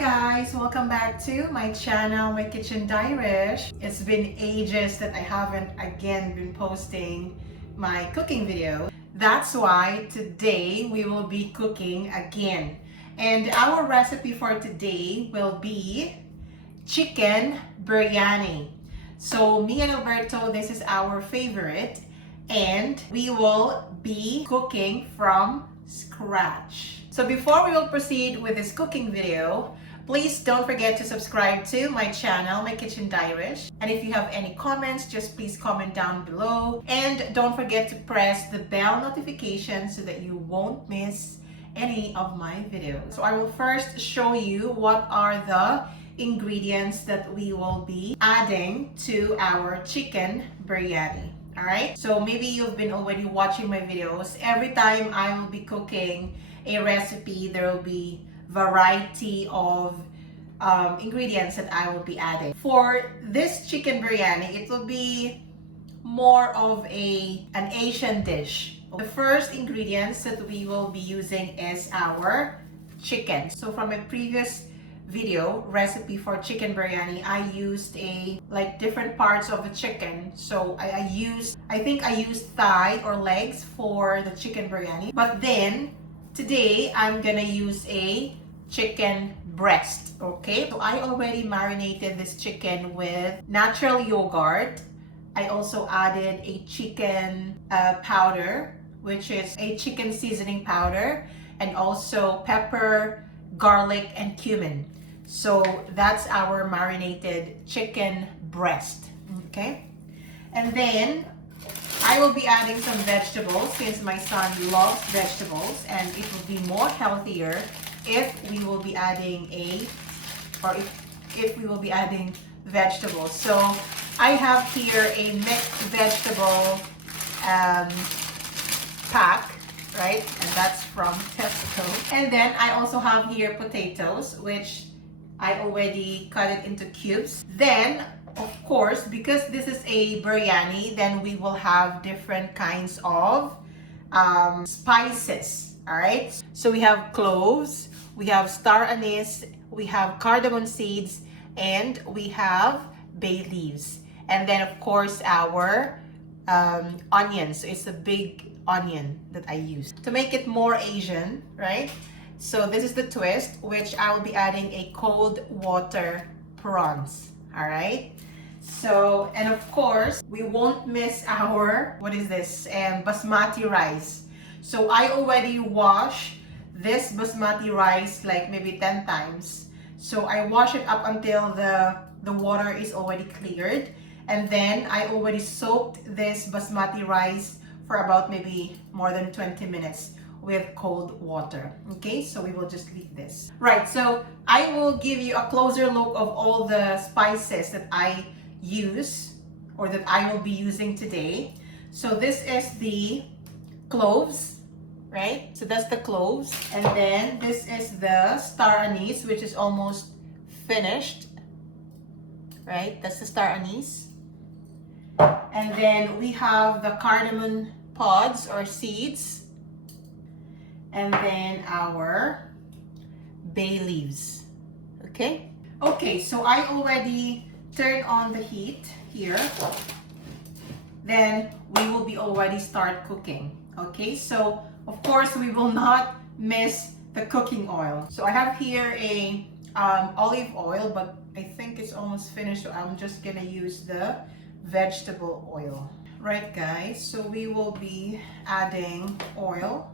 guys, welcome back to my channel, my kitchen diarish. It's been ages that I haven't again been posting my cooking video. That's why today we will be cooking again. And our recipe for today will be chicken biryani. So me and Alberto, this is our favorite, and we will be cooking from scratch. So before we will proceed with this cooking video, please don't forget to subscribe to my channel, my kitchen diarish. And if you have any comments, just please comment down below. And don't forget to press the bell notification so that you won't miss any of my videos. So I will first show you what are the ingredients that we will be adding to our chicken biryani. All right, so maybe you've been already watching my videos. Every time I will be cooking a recipe, there will be variety of ingredients that I will be adding. For this chicken biryani, it will be more of an Asian dish. The first ingredients that we will be using is our chicken. So from a previous video recipe for chicken biryani, I used different parts of the chicken. So I think I used thigh or legs for the chicken biryani, but then today I'm gonna use a chicken breast. Okay, so I already marinated this chicken with natural yogurt. I also added a chicken powder, which is a chicken seasoning powder, and also pepper, garlic, and cumin. So that's our marinated chicken breast. Okay, and then I will be adding some vegetables since my son loves vegetables, and it will be more healthier if we will be adding if we will be adding vegetables. So I have here a mixed vegetable pack, right? And that's from Tesco. And then I also have here potatoes, which I already cut it into cubes. Then, of course, because this is a biryani, then we will have different kinds of spices, all right? So we have cloves, we have star anise, we have cardamom seeds, and we have bay leaves. And then, of course, our onions. So it's a big onion that I use to make it more Asian, right? So this is the twist, which I will be adding a cold water prawns, all right? So, and of course, we won't miss our, what is this, basmati rice. So I already washed this basmati rice like maybe 10 times. So I wash it up until the water is already cleared. And then I already soaked this basmati rice for about maybe more than 20 minutes with cold water. Okay, so we will just leave this. Right, so I will give you a closer look of all the spices that I use or that I will be using today. So this is the cloves, right? So that's the cloves. And then this is the star anise, which is almost finished, right? That's the star anise. And then we have the cardamom pods or seeds. And then our bay leaves. Okay? Okay, so I already turned on the heat here. Then we will be already start cooking. Okay, so of course we will not miss the cooking oil. So I have here a olive oil, but I think it's almost finished, so I'm just gonna use the vegetable oil. Right, guys, so we will be adding oil.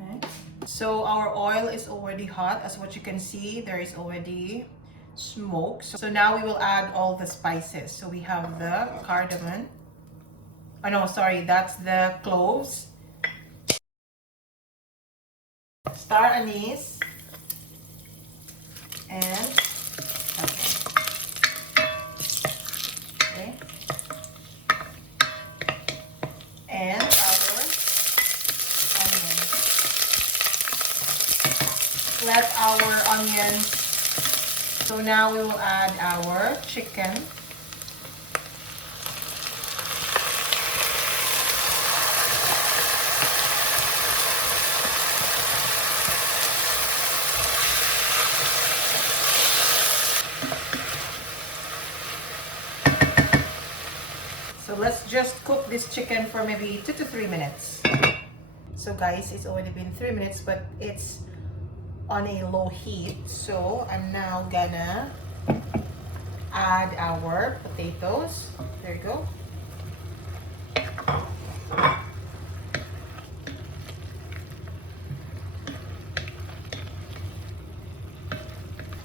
Okay. So our oil is already hot. As what you can see, there is already smoke. So now we will add all the spices. So we have the cardamom. Oh no, sorry, that's the cloves, star anise, and okay, and our onions. Let our onions. So now we will add our chicken. So let's just cook this chicken for maybe 2 to 3 minutes. So guys, it's already been 3 minutes, but it's on a low heat. So I'm now gonna add our potatoes. There you go.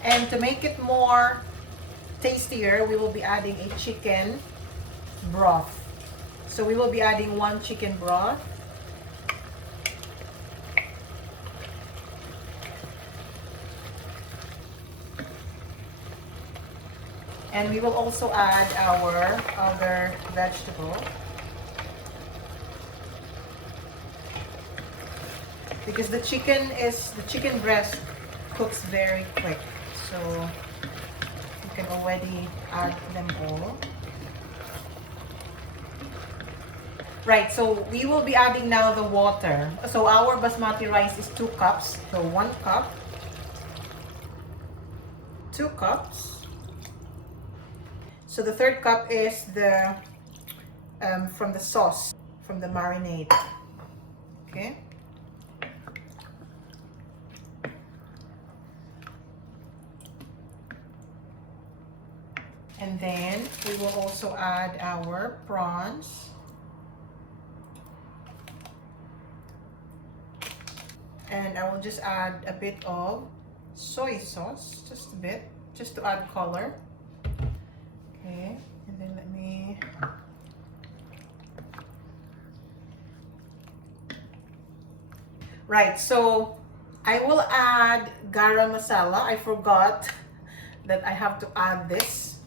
And to make it more tastier, we will be adding a chicken broth. So we will be adding 1 chicken broth. And we will also add our other vegetable. Because the chicken breast cooks very quick. So you can already add them all. Right, so we will be adding now the water. So our basmati rice is 2 cups. So 1 cup, 2 cups. So the 3rd cup is the from the sauce, from the marinade. Okay. And then we will also add our prawns. And I will just add a bit of soy sauce, just a bit, just to add color. Okay, and then let me... Right, so I will add garam masala. I forgot that I have to add this,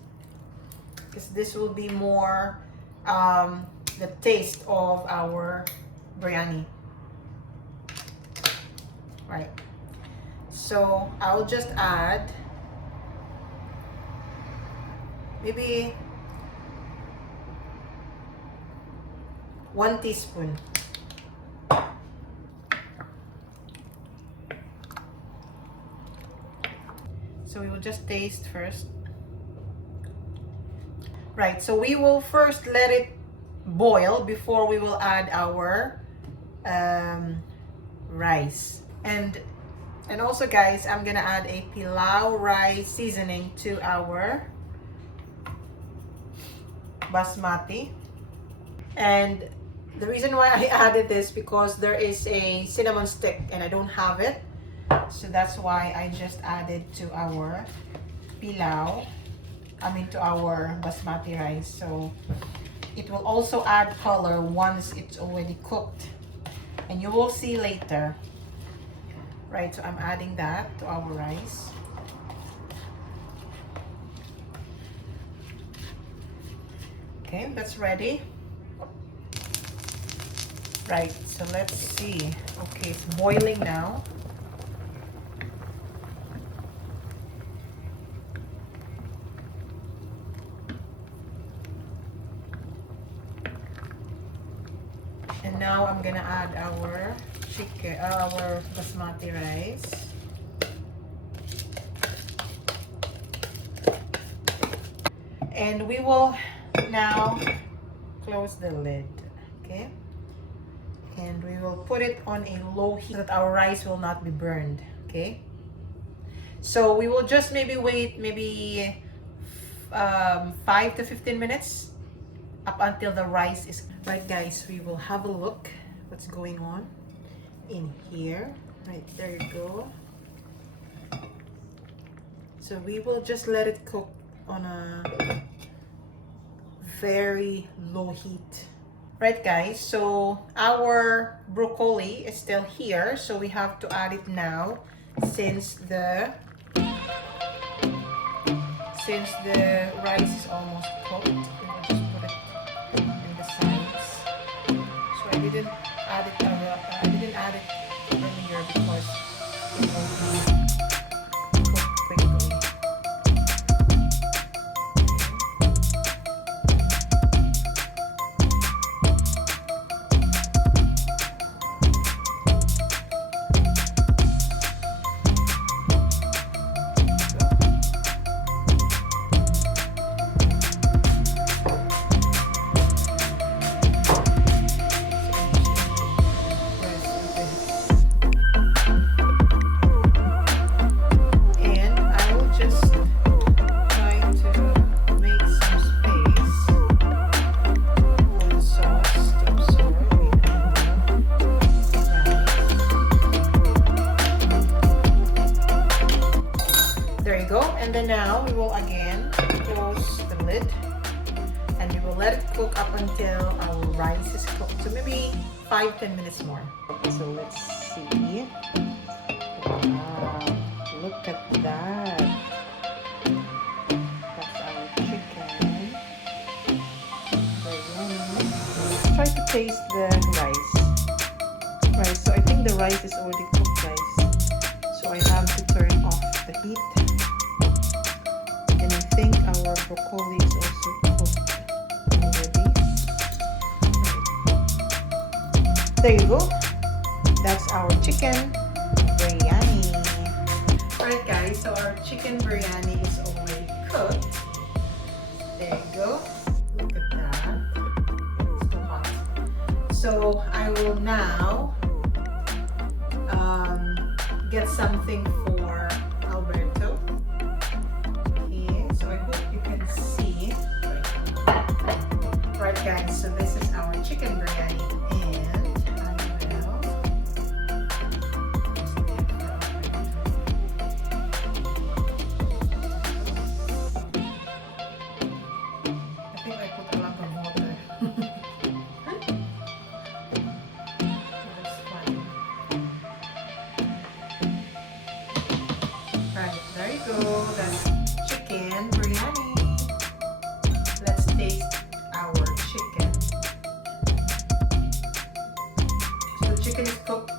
because this will be more the taste of our biryani. Right, so I'll just add maybe 1 teaspoon. So we will just taste first. Right, so we will first let it boil before we will add our rice. And also guys, I'm gonna add a pilau rice seasoning to our basmati. And the reason why I added this because there is a cinnamon stick and I don't have it. So that's why I just added to our pilau. To our basmati rice. So it will also add color once it's already cooked. And you will see later. Right, so I'm adding that to our rice. Okay, that's ready. Right, so let's see. Okay, it's boiling now. And now I'm gonna add our chicken, our basmati rice. And we will now close the lid, okay? And we will put it on a low heat so that our rice will not be burned, okay? So we will just maybe wait 5 to 15 minutes up until the rice is right. Guys, we will have a look what's going on in here. Right, there you go. So we will just let it cook on a very low heat. Right guys, so our broccoli is still here, so we have to add it now since the rice is almost cooked. We will just put it in the sides. So I didn't add it earlier because it will be cooked quickly. There you go. And then now we will again close the lid and we will let it cook up until our rice is cooked. So maybe 5-10 minutes more. Okay, so let's see. Wow, look at that. That's our chicken. Let's try to taste the rice. Right, so I think the rice is already cooked, guys. So I have to turn off the heat. And I think our broccoli is also cooked already. Right. There you go. That's our chicken biryani. Alright guys, so our chicken biryani is already cooked. There you go. Look at that. It's too hot. So I will now get something for Alberto. Okay, so I hope you can see. Right guys, so this is our chicken biryani and I think I put a lot of water. That's fine. Right, there you go. That's chicken biryani. Let's taste our chicken. So the chicken is cooked